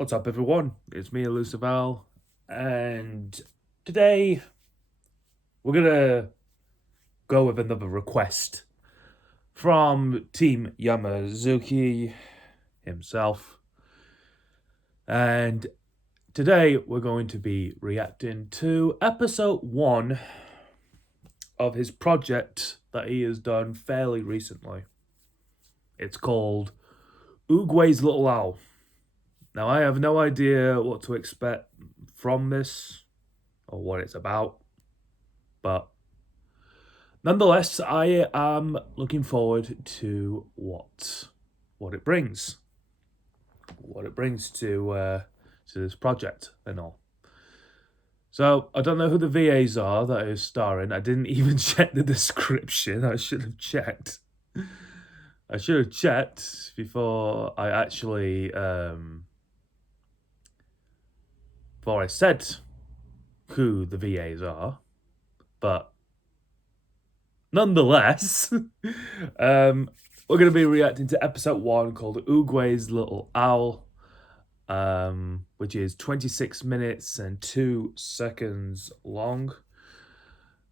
What's up, everyone? It's me, Lucival, and today we're gonna go with another request from Team Yamazuki himself. And today we're going to be reacting to episode 1 of his project that he has done fairly recently. It's called Oogway's Little Owl. Now, I have no idea what to expect from this or what it's about, but nonetheless, I am looking forward to what it brings, to this project and all. So I don't know who the VAs are that is starring. I didn't even check the description. I should have checked. I should have checked before I actually before I said who the VAs are, but nonetheless, we're going to be reacting to episode 1 called Oogway's Little Owl, which is 26 minutes and 2 seconds long.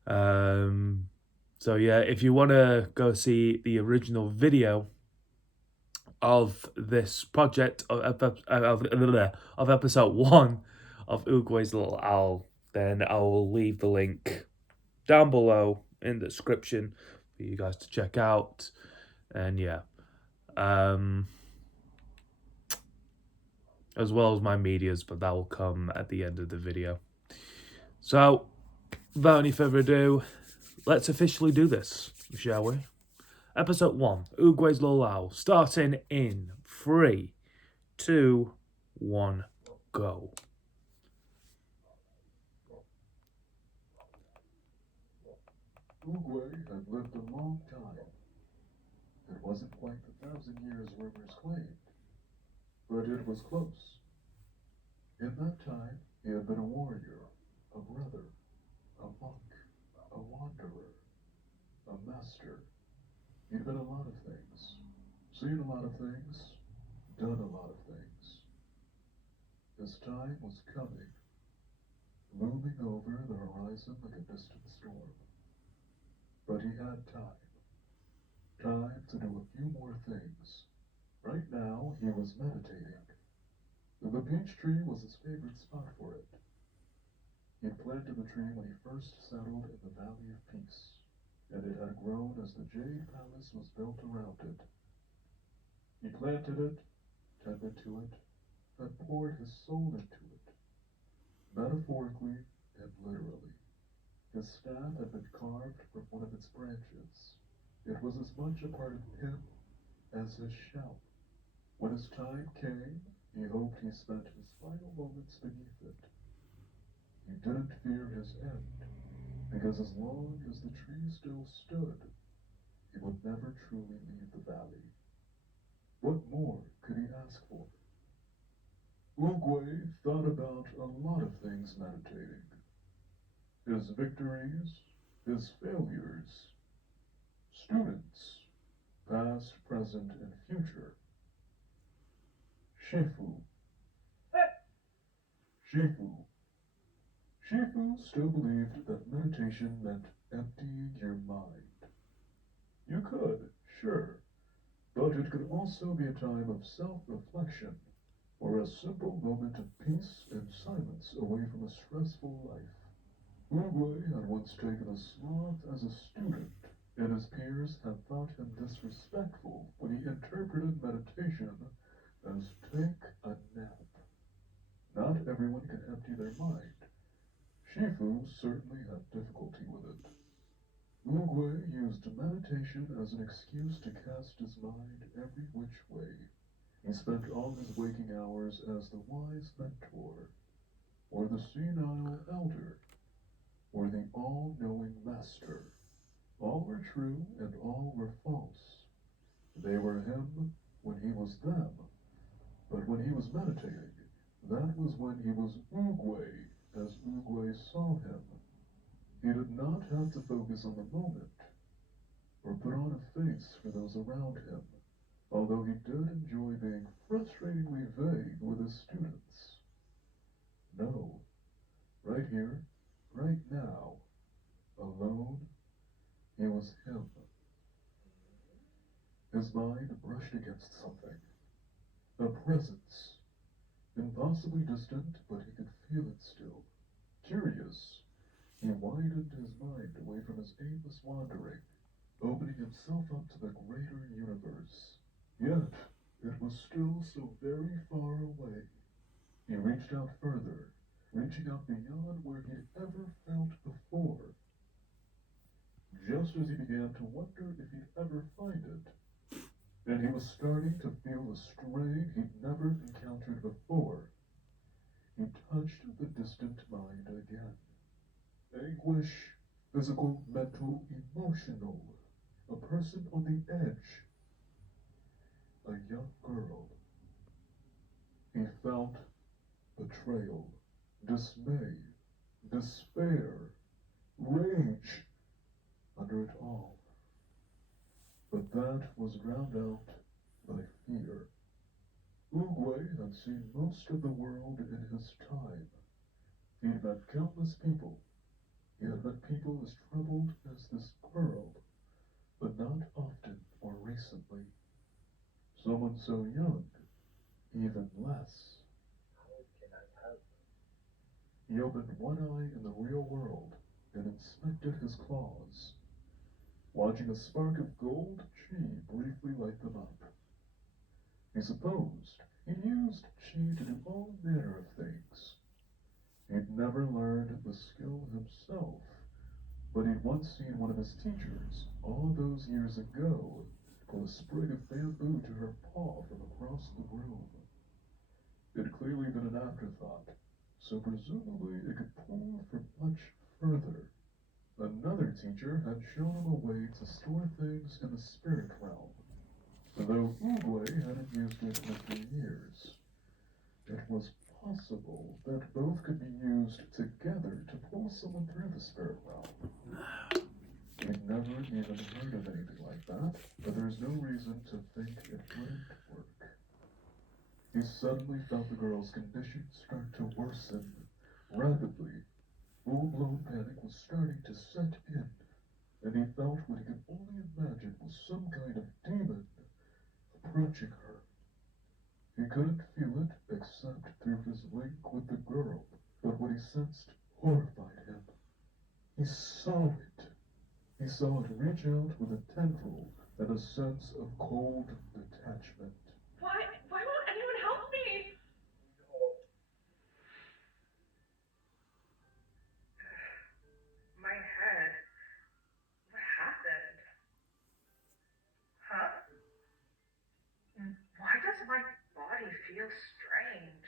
So yeah, if you want to go see the original video of this project of episode 1 of Oogway's Little Owl, then I will leave the link down below in the description for you guys to check out. And yeah, as well as my medias, but that will come at the end of the video. So without any further ado, let's officially do this, shall we? Episode 1, Oogway's Little Owl, starting in 3, 2, 1, go. Oogway had lived a long time. It wasn't quite the 1,000 years rumors claimed, but it was close. In that time, he had been a warrior, a brother, a monk, a wanderer, a master. He'd been a lot of things, seen a lot of things, done a lot of things. His time was coming, looming over the horizon like a distant storm. But he had time. Time to do a few more things. Right now, he was meditating. The peach tree was his favorite spot for it. He had planted the tree when he first settled in the Valley of Peace, and it had grown as the Jade Palace was built around it. He planted it, tended to it, and poured his soul into it, metaphorically and literally. His staff had been carved from one of its branches. It was as much a part of him as his shell. When his time came, he hoped he spent his final moments beneath it. He didn't fear his end, because as long as the tree still stood, he would never truly leave the valley. What more could he ask for? Oogway thought about a lot of things meditating. His victories, his failures, students, past, present, and future. Shifu. Shifu. Shifu still believed that meditation meant emptying your mind. You could, sure, but it could also be a time of self-reflection, or a simple moment of peace and silence away from a stressful life. Oogway had once taken a sloth as a student, and his peers had thought him disrespectful when he interpreted meditation as take a nap. Not everyone can empty their mind. Shifu certainly had difficulty with it. Oogway used meditation as an excuse to cast his mind every which way. He spent all his waking hours as the wise mentor, or the senile elder, or the all-knowing master. All were true and all were false. They were him when he was them, but when he was meditating, that was when he was Oogway as Oogway saw him. He did not have to focus on the moment, or put on a face for those around him, although he did enjoy being frustratingly vague with his students. brushed against something. A presence. Impossibly distant, but he could feel it still. Curious, he widened his mind away from his aimless wandering, opening himself up to the greater universe. Yet, it was still so very far away. He reached out further, reaching out beyond where he'd ever felt before. Just as he began to wonder if he'd ever find it, and he was starting to feel a strain he'd never encountered before, he touched the distant mind again. Anguish, physical, mental, emotional. A person on the edge. A young girl. He felt betrayal, dismay, despair, rage under it all. But that was drowned out by fear. Oogway had seen most of the world in his time. He had met countless people. He had met people as troubled as this girl, but not often or recently. Someone so young, even less. How can I help? He opened one eye in the real world and inspected his claws, watching a spark of gold chi briefly light them up. He supposed he'd used chi to do all manner of things. He'd never learned the skill himself, but he'd once seen one of his teachers, all those years ago, pull a sprig of bamboo to her paw from across the room. It'd clearly been an afterthought, so presumably it could pull from much further. Another teacher had shown him a way to store things in the spirit realm, though Oogway hadn't used it in a few years. It was possible that both could be used together to pull someone through the spirit realm. He'd never even heard of anything like that, but there's no reason to think it wouldn't work. He suddenly felt the girl's condition start to worsen rapidly. Full-blown panic was starting to set in, and he felt what he could only imagine was some kind of demon approaching her. He couldn't feel it except through his link with the girl, but what he sensed horrified him. He saw it. He saw it reach out with a tendril and a sense of cold detachment. Why won't anyone help me? No. My head. What happened? Huh? Why does my body feel strange?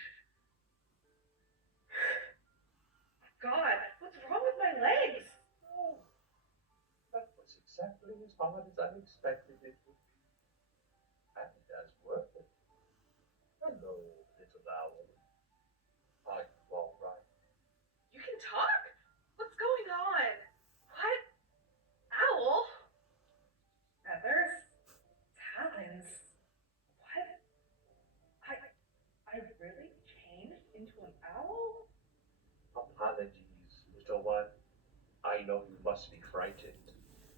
God, what's wrong with my legs? Oh, that was exactly as hard as I expected it would be. And it has worked. Hello, little owl. Are you all right? You can talk? What's going on? What? Owl? Feathers? Talons? What? I really changed into an owl? Apologies, little one. I know you must be frightened,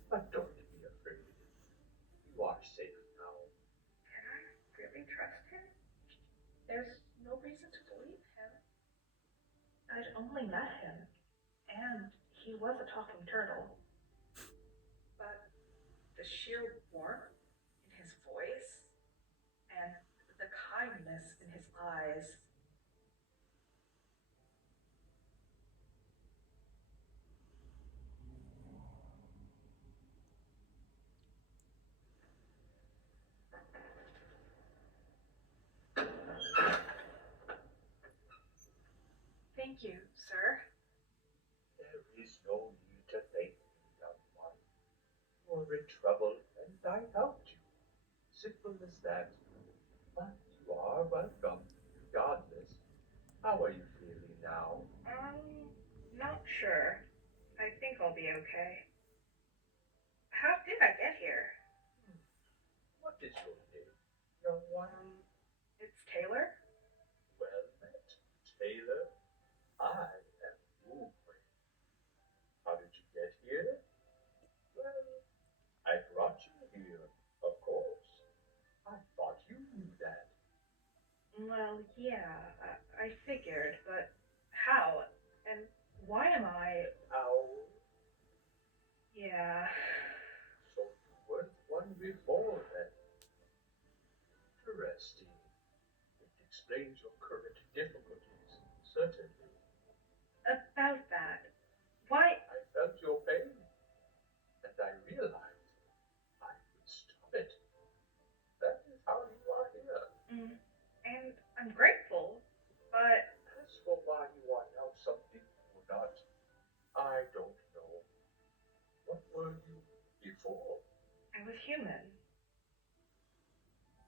but don't be afraid. You are safe now. Can I really trust him? There's no reason to believe him. I'd only met him, and he was a talking turtle. But the sheer warmth in his voice and the kindness in his eyes. Thank you, sir. There is no need to thank me, young one. You were in trouble, and I helped you. Simple as that. But you are welcome, regardless. How are you feeling now? Not sure. I think I'll be okay. How did I get here? What is your name, young one? It's Taylor? Well met, Taylor. I am Oogway. How did you get here? Well, I brought you here, of course. I Well, yeah, I figured, but how? And why am I? Ow. Yeah. So you weren't one before then. Interesting. It explains your current difficulties, certainly. About that. Why? I felt your pain, and I realized I would stop it. That is how you are here. Mm, and I'm grateful, but As for why you are now something you were not, I don't know. What were you before? I was human.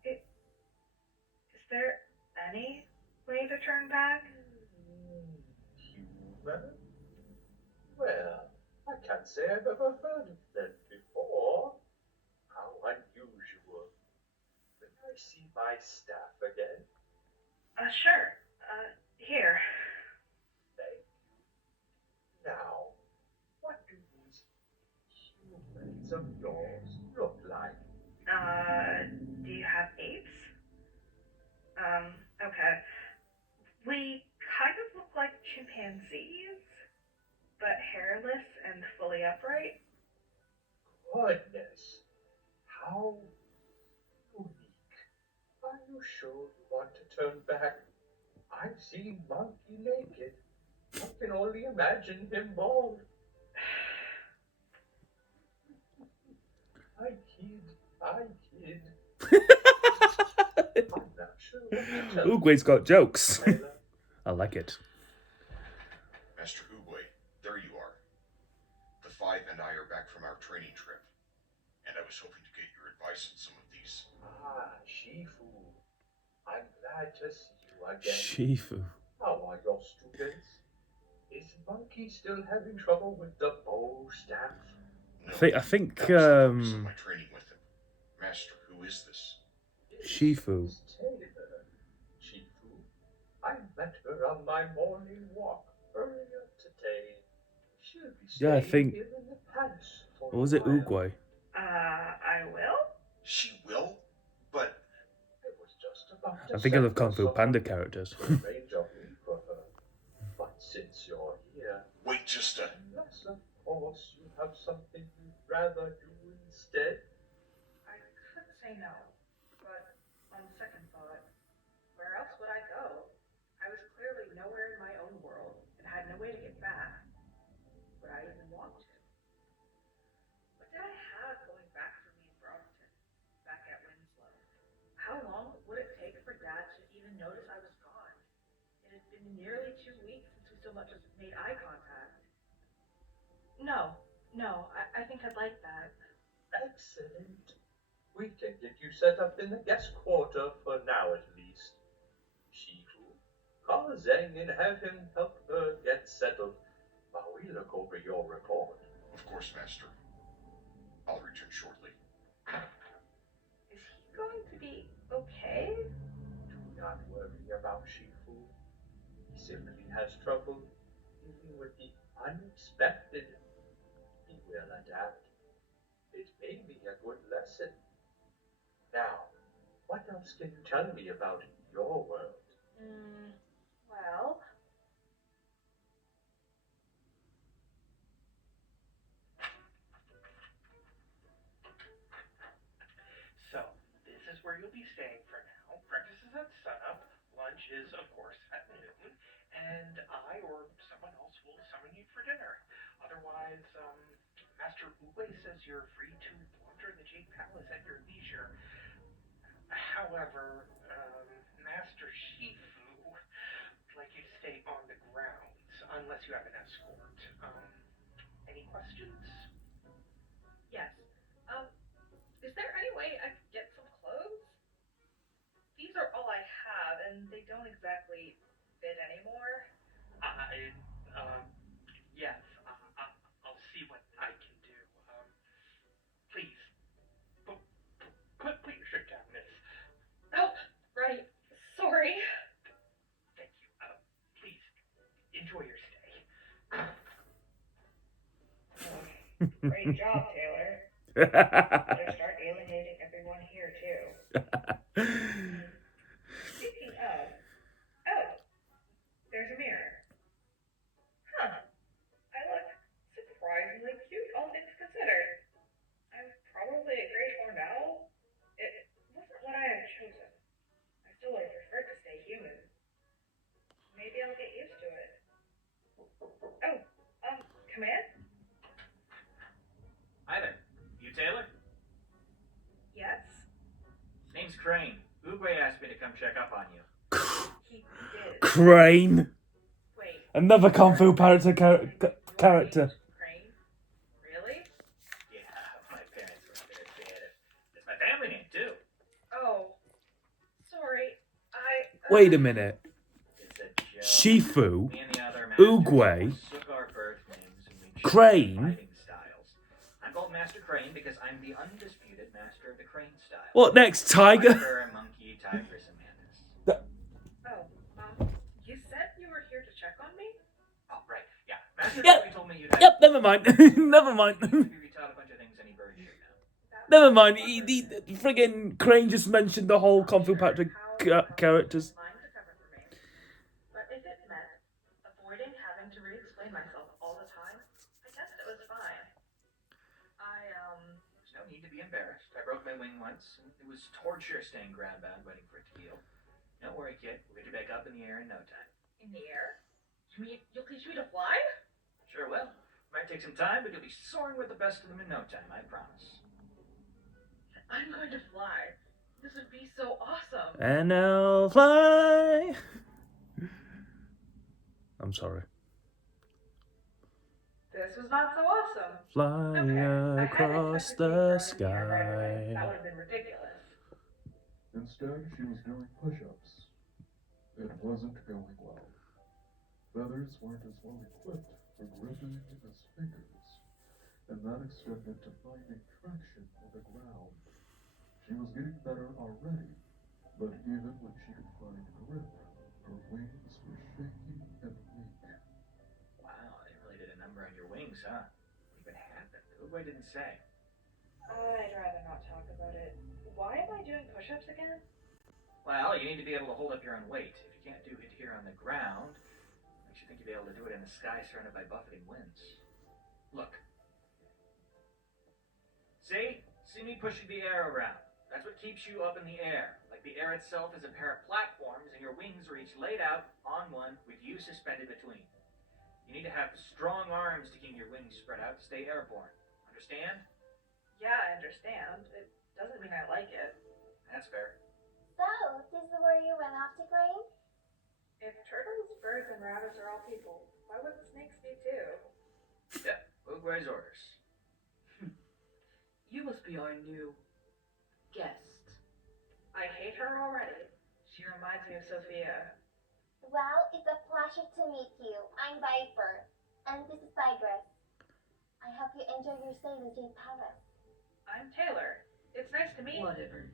Is there any way to turn back? Human? Well, I can't say I've ever heard of them before. How unusual. May I see my staff again? Sure. Here. Thank you. Now, what do these humans of yours look like? Do you have apes? Okay. We kind of look like chimpanzees, but hairless and fully upright. Goodness, how unique. Are you sure you want to turn back? I've seen Monkey naked. I can only imagine him bald. I kid. I'm not sure what to tell you. Oogway's got jokes. Layla. I like it. Master Oogway, there you are. The five and I are back from our training trip, and I was hoping to get your advice on some of these. Shifu. I'm glad to see you again. Shifu. How are your students? Is Monkey still having trouble with the bow staff? No, I think that was the purpose of my training with him. Master, who is this? Shifu. This is Taylor. Shifu. I met her on my morning walk earlier today. She'll be staying Yeah, I think. here in the palace for Or was a it while. Oogway? I will? She will? But I was just about to I'm thinking send of Kung her Fu someone Panda characters. to arrange a room for her. But since you're here, wait just a... unless of course you have something you'd rather do instead. I could say no, but on second thought, where else would I go? I was clearly nowhere in my own world and had no way to get back. Would I even want to? What did I have going back for me in Brompton, back at Winslow? How long would it take for Dad to even notice I was gone? It had been nearly 2 weeks since we so much as made eye contact. No, I think I'd like that. Excellent. We can get you set up in the guest quarter for now at least. Shifu, call Zhang and have him help her get settled while we look over your report. Of course, Master. I'll return shortly. Is he going to be okay? Do not worry about Shifu. He simply has trouble dealing with the unexpected. He will adapt. It may be a good lesson. Now, what else can you tell me about your world? Well, So, this is where you'll be staying for now. Breakfast is at sunup. Lunch is, of course, at noon. And I or someone else will summon you for dinner. Otherwise, Master Oogway says you're free to wander the Jade Palace at your leisure. However, Master Shifu would like you to stay on the grounds, unless you have an escort. Any questions? yes. Is there any way I could get some clothes? These are all I have, and they don't exactly fit anymore. I, yes, I'll see what I can do. Please, put your shirt down, miss. Oh, right. Sorry. Thank you. Please, enjoy your stay. Great job, Taylor. Better start alienating everyone here, too. Speaking of, maybe I'll get used to it. Oh, come in? Hi there. You Taylor? Yes? Name's Crane. Oogway asked me to come check up on you. He did. Crane. Wait. Another Kung Fu character. Your Character. name's Crane? Really? Yeah, my parents were very creative. It's my family name, too. Oh. Sorry. Wait a minute. It's a joke. Shifu, Me and the other masters Oogway, took our birth names and we Crane. fighting styles. I'm called Master Crane because I'm the undisputed master of the Crane style. What next, Tiger? Viper, monkey, tigress, and mantis. Oh, you said you were here to check on me? Oh, right. Yeah. Master Yep. Crane told me you'd have Yep, never mind. Never mind. Maybe we taught a bunch of things and he very should know. Never mind. Friggin' Crane just mentioned the whole Kung Fu Patrick characters. Fine to cover for me. But if it meant avoiding having to re-explain myself all the time, I guess it was fine. There's no need to be embarrassed. I broke my wing once, and it was torture staying ground-bound waiting for it to heal. Don't worry, kid. We'll get you back up in the air in no time. In the air? You mean you'll teach me to fly? Sure will. Might take some time, but you'll be soaring with the best of them in no time, I promise. I'm going to fly. This would be so awesome. And I'll fly. I'm sorry. This was not so awesome. Fly Okay, across the sky. That would have been ridiculous. Instead, she was doing push-ups. It wasn't going well. Feathers weren't as well equipped for gripping as fingers, and that extended to finding traction on the ground. She was getting better already, but even when she could find grip, her wings were shaky and weak. Wow, they really did a number on your wings, huh? What even happened? Oogway didn't say. I'd rather not talk about it. Why am I doing push-ups again? Well, you need to be able to hold up your own weight. If you can't do it here on the ground, makes you think you'd be able to do it in the sky surrounded by buffeting winds. Look. See? See me pushing the air around. That's what keeps you up in the air. Like the air itself is a pair of platforms, and your wings are each laid out on one with you suspended between. You need to have strong arms to keep your wings spread out to stay airborne. Understand? Yeah, I understand. It doesn't mean I like it. That's fair. So, this is where you went off to Crane? If turtles, birds, and rabbits are all people, why wouldn't snakes be too? Yep, Oogway's orders. You must be our new guest. I hate her already. She reminds me of Sophia. Well, it's a pleasure to meet you. I'm Viper, and this is Tigress. I hope you enjoy your stay in Jade Palace. I'm Taylor. It's nice to meet. Whatever.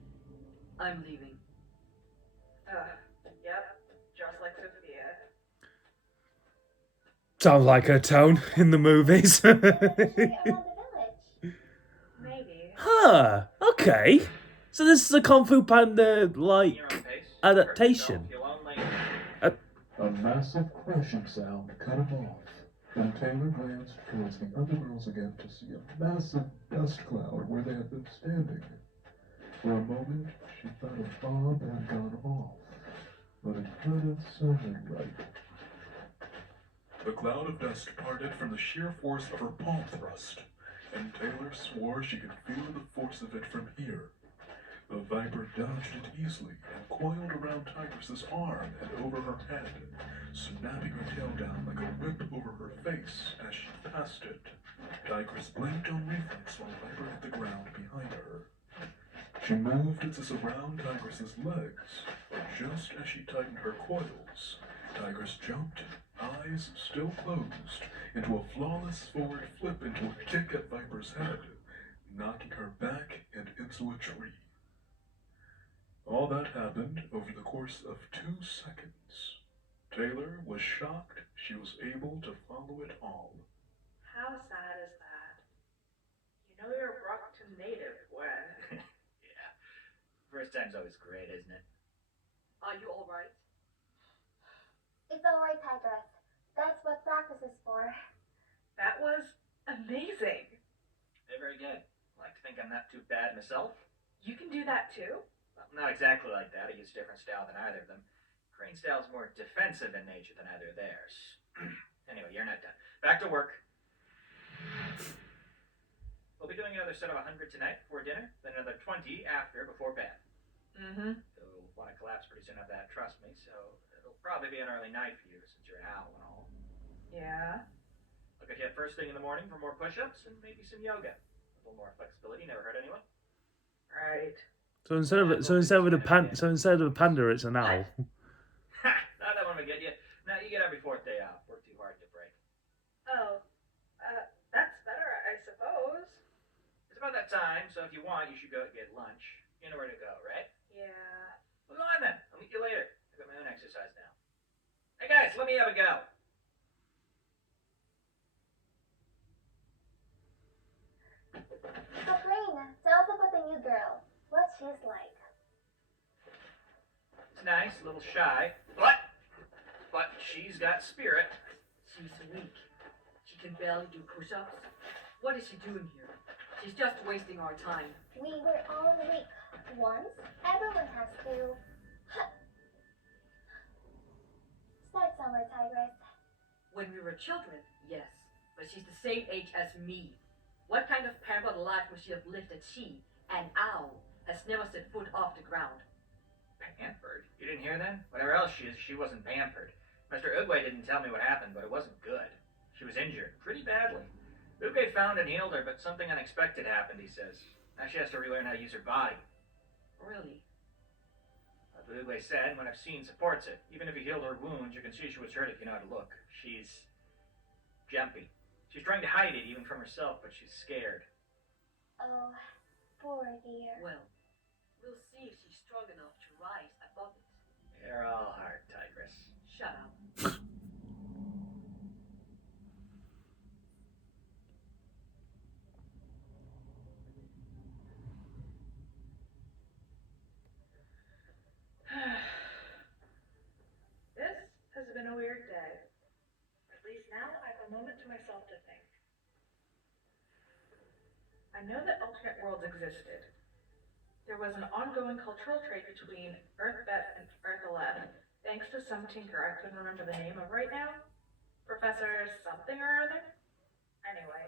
I'm leaving. Yep, just like Sophia. Sounds like her tone in the movies. Show you around the village. Maybe. Huh. Okay. So this is a Kung Fu Panda like Your own pace. adaptation. You'll only... A massive crashing sound cut him off, and Taylor glanced towards the other girls again to see a massive dust cloud where they had been standing. For a moment, she thought a bomb had gone off, but it hadn't sounded right. The cloud of dust parted from the sheer force of her palm thrust, and Taylor swore she could feel the force of it from here. The Viper dodged it easily and coiled around Tigress's arm and over her head, snapping her tail down like a whip over her face as she passed it. Tigress blinked on reflex while Viper hit the ground behind her. She moved as around Tigress's legs, but just as she tightened her coils, Tigress jumped, eyes still closed, into a flawless forward flip into a kick at Viper's head, knocking her back and into a tree. All that happened over the course of 2 seconds. Taylor was shocked she was able to follow it all. How sad is that? You know you're a Brockton native when... Yeah. First time's always great, isn't it? Are you alright? It's alright, Tigress. That's what practice is for. That was amazing. Very good. Like to think I'm not too bad myself? You can do that too? Well, not exactly like that. I use a different style than either of them. Crane style's more defensive in nature than either of theirs. Anyway, you're not done. Back to work. We'll be doing another set of 100 tonight before dinner, then another 20 after before bed. Mm-hmm. You'll want to collapse pretty soon after that, trust me, so it'll probably be an early night for you since you're an owl and all. Yeah. Look at you first thing in the morning for more push-ups and maybe some yoga. A little more flexibility never hurt anyone. Right. So instead of a panda, it's an owl. Ha! Now that one will get you. Now you get every fourth day off. Work too hard, get a break. Oh. That's better, I suppose. It's about that time, so if you want, you should go get lunch. You know where to go, right? Yeah. Well, go on then. I'll meet you later. I've got my own exercise now. Hey guys, let me have a go. So Crane, tell us about the new girl. What she's like. It's nice, a little shy. But she's got spirit. She's weak. She can barely do push-ups. What is she doing here? She's just wasting our time. We were all weak once. Everyone has to. Start somewhere, Tigress. When we were children, yes. But she's the same age as me. What kind of pampered life would she have lived that she, an owl, has never set foot off the ground? Pampered? You didn't hear then? Whatever else she is, she wasn't pampered. Mr. Oogway didn't tell me what happened, but it wasn't good. She was injured, pretty badly. Oogway found and healed her, but something unexpected happened, he says. Now she has to relearn how to use her body. Really? That's what Oogway said, and what I've seen supports it. Even if he healed her wounds, you can see she was hurt if you know how to look. She's jumpy. She's trying to hide it, even from herself, but she's scared. Oh, poor dear. Well, we'll see if she's strong enough to rise above it. You're all heart, Tigress. Shut up. This has been a weird day. At least now I have a moment to myself to think. I know that alternate worlds existed. There was an ongoing cultural trade between Earthbet and Earthalab, thanks to some tinker I couldn't remember the name of right now. Professor something or other? Anyway,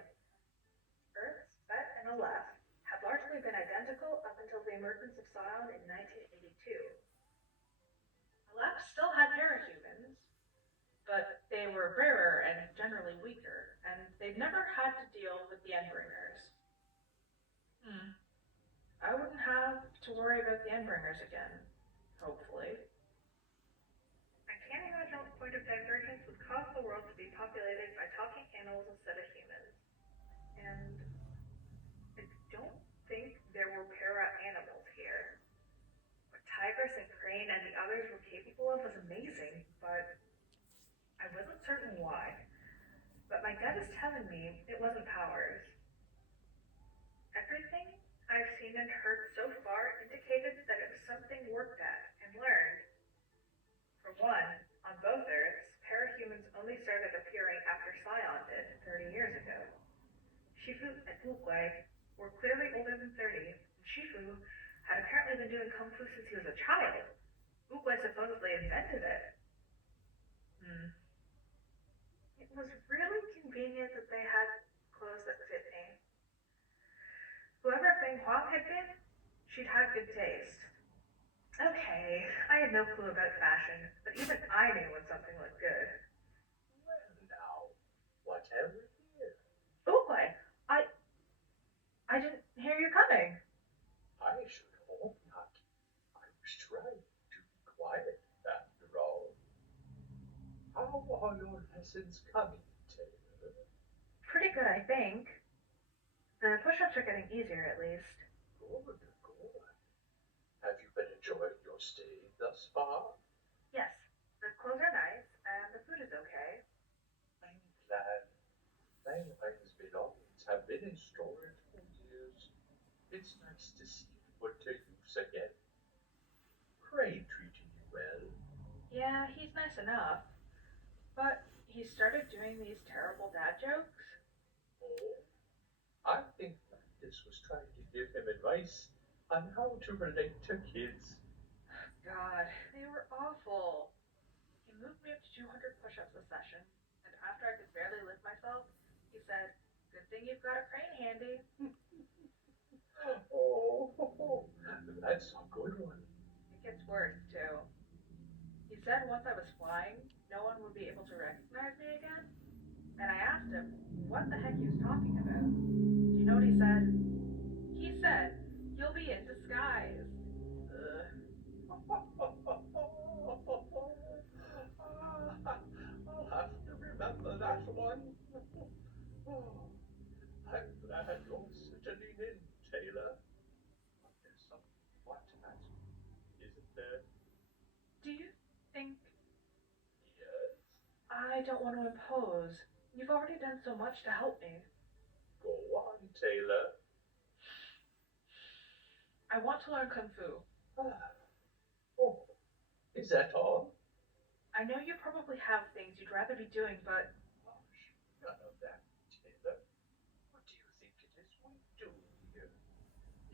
Earth's Bet and Aleph had largely been identical up until the emergence of Scion in 1982. Aleph still had parahumans, but they were rarer and generally weaker, and they'd never had to deal with the Endbringers. I wouldn't have to worry about the Endbringers again, hopefully. I can't imagine what point of divergence would cause the world to be populated by talking animals instead of humans. And I don't think there were para-animals here. What Tigress and Crane and the others were capable of was amazing, but I wasn't certain why. But my gut is telling me it wasn't powers. Everything I've seen and heard so far indicated that it was something worked at and learned. For one, on both Earths, parahumans only started appearing after Scion did 30 years ago. Shifu and Oogway were clearly older than 30, and Shifu had apparently been doing Kung Fu since he was a child. Oogway supposedly invented it. It was really convenient that they had clothes that fit me. Whoever Feng Huang had been, she'd had good taste. Okay, I had no clue about fashion, but even I knew when something looked good. Well now, whatever here? Oogway, I didn't hear you coming. I should hope not. I was trying to be quiet after all. How are your lessons coming, Taylor? Pretty good, I think. The push-ups are getting easier, at least. Good, good. Have you been enjoying your stay thus far? Yes, the clothes are nice, and the food is okay. I'm glad. Landline's belongings have been in storage for years. It's nice to see it put to use again. Crane treating you well. Yeah, he's nice enough. But he started doing these terrible dad jokes. Oh, I think Landis was trying to give him advice on how to relate to kids. God, they were awful. 200 push-ups a session, and after I could barely lift myself, he said, "Good thing you've got a crane handy." Oh, that's a good one. It gets worse, too. He said once I was flying, no one would be able to recognize me again. And I asked him what the heck he was talking about. Do you know what he said? He said, "You'll be in disguise." Ugh. I'll have to remember that one. Oh, I'm glad you're settling in, Taylor. But there's something you want to ask me, isn't there? Do you think Yes. I don't want to impose? You've already done so much to help me. Go on, Taylor. I want to learn Kung Fu. Oh, is that all? I know you probably have things you'd rather be doing, but Gosh, none of that, Taylor. What do you think it is we do here?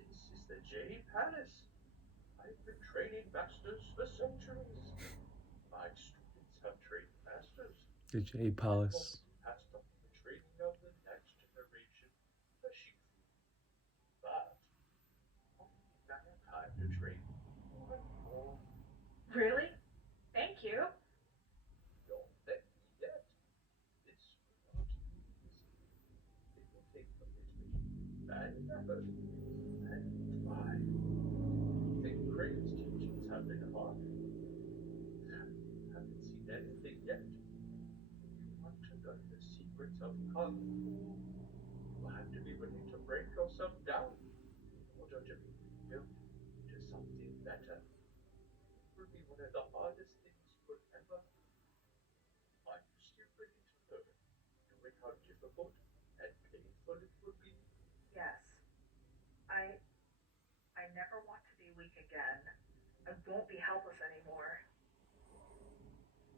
This is the J Palace. I've been training masters for centuries. My students have trained masters. The J Palace. Passed on the training of the next generation, the Shifu. But only got time to train one more. really? Thank you. Don't thank me yet. This will not be easy. It will take commitment and effort and try. Think Crane's teachings have been hard. Haven't seen anything yet. If you want to learn the secrets of Kung Fu, you'll have to be willing to break yourself down in order to be rebuilt into something better. It will be one of the hardest things you'll ever do. Are you still willing to learn, knowing how difficult and painful it will be? Yes. I I never want to be weak again. I won't be helpless anymore.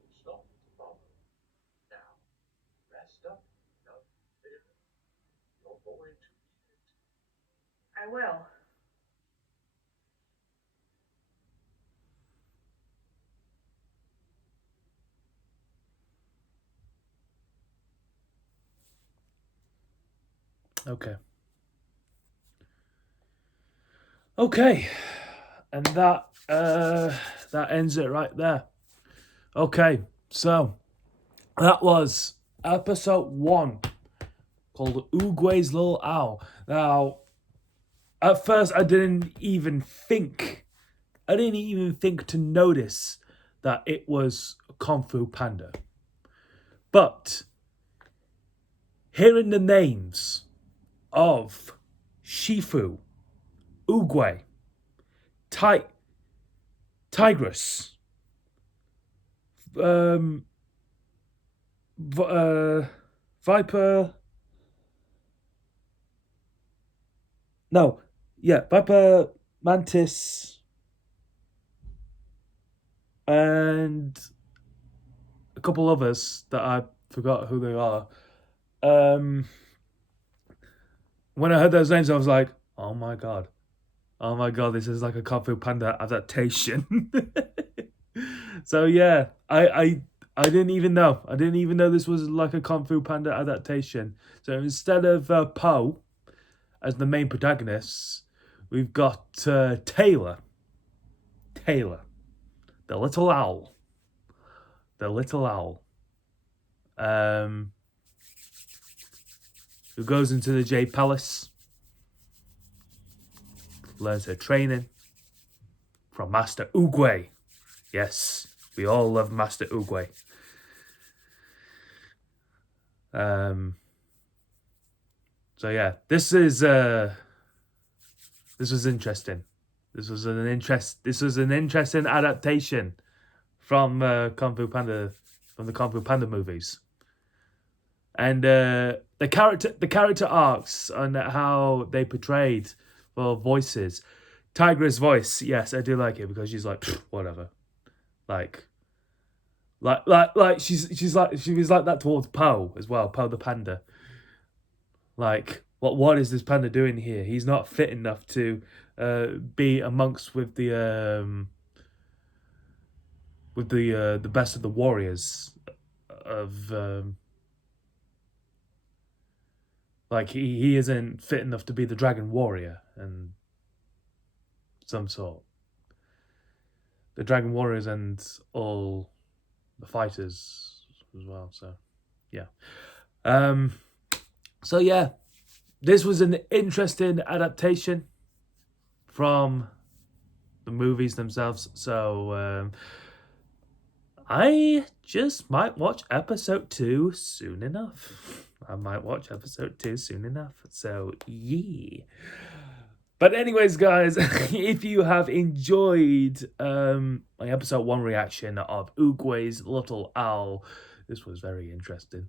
It's not tomorrow. Now, rest up, young Taylor. You're going to need it. I will. Okay. Okay. And that ends it right there. Okay, so that was episode 1 called Oogway's Little Owl. Now, at first I didn't even think to notice that it was a Kung Fu Panda. But hearing the names of Shifu, Oogway, Tigress, Viper. No, yeah, Viper, Mantis, and a couple others that I forgot who they are. When I heard those names, I was like, "Oh my god, this is like a Kung Fu Panda adaptation." So yeah, I didn't even know. I didn't even know this was like a Kung Fu Panda adaptation. So instead of Po as the main protagonist, we've got Taylor, the little owl, who goes into the J Palace, learns her training from Master Oogway. Yes, we all love Master Oogway. So yeah, this was interesting. This was an interesting adaptation from Kung Fu Panda, from the Kung Fu Panda movies. And the character arcs and how they portrayed for voices. Tigra's voice, yes, I do like it because she's like whatever, like she was like that towards Po as well, Po the panda. Like what is this panda doing here? He's not fit enough to be amongst with the with the best of the warriors of like he isn't fit enough to be the dragon warrior and some sort. The dragon warriors and all the fighters as well. So yeah. So yeah, this was an interesting adaptation from the movies themselves. So I just might watch episode 2 soon enough. So yeah. But anyways, guys, if you have enjoyed my episode 1 reaction of Oogway's Little Owl, this was very interesting.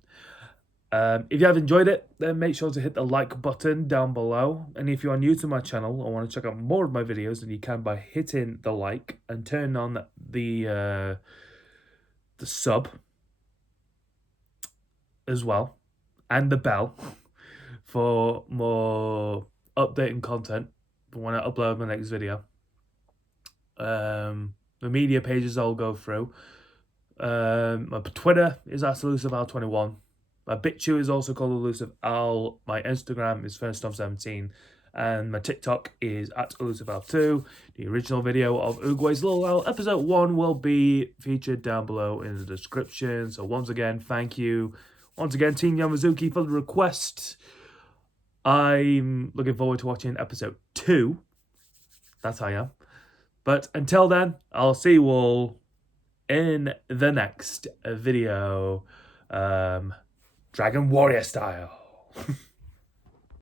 If you have enjoyed it, then make sure to hit the like button down below. And if you are new to my channel or want to check out more of my videos, then you can by hitting the like and turn on the sub as well, and the bell for more updating content when I upload my next video. The media pages I'll go through. My Twitter is @ElusiveOwl21. My BitChute is also called Elusive Owl. My Instagram is FirstOf17. And my TikTok is @ElusiveOwl2. The original video of Oogway's Little Owl episode 1 will be featured down below in the description. So once again, thank you. Once again, Team Yamazuki for the request. I'm looking forward to watching episode 2. That's how I am. But until then, I'll see you all in the next video. Dragon Warrior style.